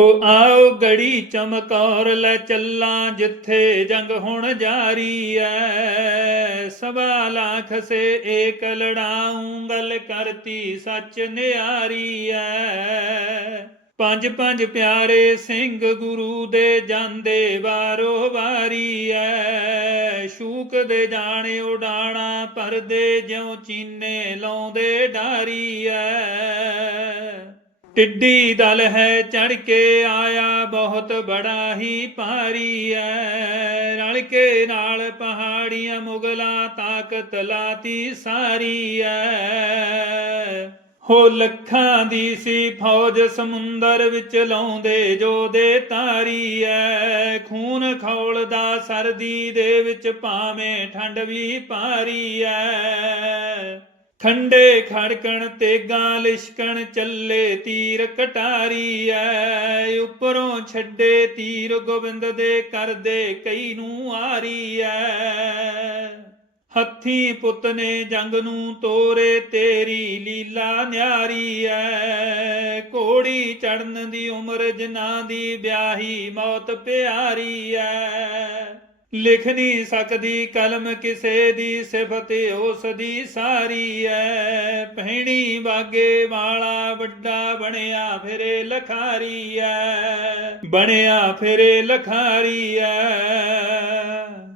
ਹੋ ਆਓ ਗੜੀ ਚਮਕੌਰ ਲੈ ਚੱਲਾਂ ਜਿੱਥੇ ਜੰਗ ਹੁਣ ਜਾਰੀ ਐ। ਸਵਾ ਲੱਖ ਸੇ ਏਕ ਲੜਾਉਂ ਗੱਲ ਕਰਤੀ ਸੱਚ ਨਿਆਰੀ ਐ। ਪੰਜ ਪੰਜ ਪਿਆਰੇ ਸਿੰਘ ਗੁਰੂ ਦੇ ਜਾਂਦੇ ਵਾਰੋ ਵਾਰੀ ਐ। ਸ਼ੂਕ ਦੇ ਜਾਣੇ ਉਡਾਣਾ, ਪਰਦੇ ਜਿਉ ਚੀਨੇ ਲਾਉਂਦੇ ਡਾਰੀ ਐ। ਟਿੱਡੀ ਦਲ ਹੈ ਚੜ ਕੇ ਆਇਆ, ਬਹੁਤ ਬੜਾ ਹੀ ਭਾਰੀ ਐ। ਰਲ ਕੇ ਨਾਲ ਪਹਾੜੀਆਂ ਮੁਗਲਾਂ ਤਾਕਤ ਲਾਤੀ ਸਾਰੀ ਐ। ਹੋ ਲੱਖਾਂ ਦੀ ਸੀ ਫੌਜ ਸਮੁੰਦਰ ਵਿੱਚ ਲਾਉਂਦੇ ਜੋ ਦੇ ਤਾਰੀ ਐ। ਖੂਨ ਖੌਲਦਾ ਸਰਦੀ ਦੇ ਵਿੱਚ ਭਾਵੇਂ ਠੰਡ ਵੀ ਪਾਰੀ ਐ। ਖੰਡੇ ਖੜਕਣ ਤੇਗਾਂ ਲਿਸ਼ਕਣ ਚੱਲੇ ਤੀਰ ਕਟਾਰੀ ਐ। ਉੱਪਰੋਂ ਛੱਡੇ ਤੀਰ ਗੋਬਿੰਦ ਦੇ ਕਰਦੇ ਕਈ ਨੂੰ ਆਰੀ ਐ। ਹੱਥੀ ਪੁੱਤ ਨੇ ਜੰਗ ਨੂੰ ਤੋਰੇ ਤੇਰੀ ਲੀਲਾ ਨਿਆਰੀ ਐ। ਕੋੜੀ ਚੜਨ ਦੀ ਉਮਰ ਜਿਨ੍ਹਾਂ ਦੀ ਵਿਆਹੀ ਮੌਤ ਪਿਆਰੀ ਐ। ਲਿਖ ਨਹੀਂ ਸਕਦੀ, ਕਲਮ ਕਿਸੇ ਦੀ ਸਿਫਤ ਉਸ ਦੀ ਸਾਰੀ ਐ। ਪਹਿਣੀ ਬਾਗੇ ਵਾਲਾ ਵੱਡਾ ਬਣਿਆ ਫਿਰੇ ਲਖਾਰੀ ਐ। ਬਣਿਆ ਫਿਰੇ ਲਖਾਰੀ ਐ।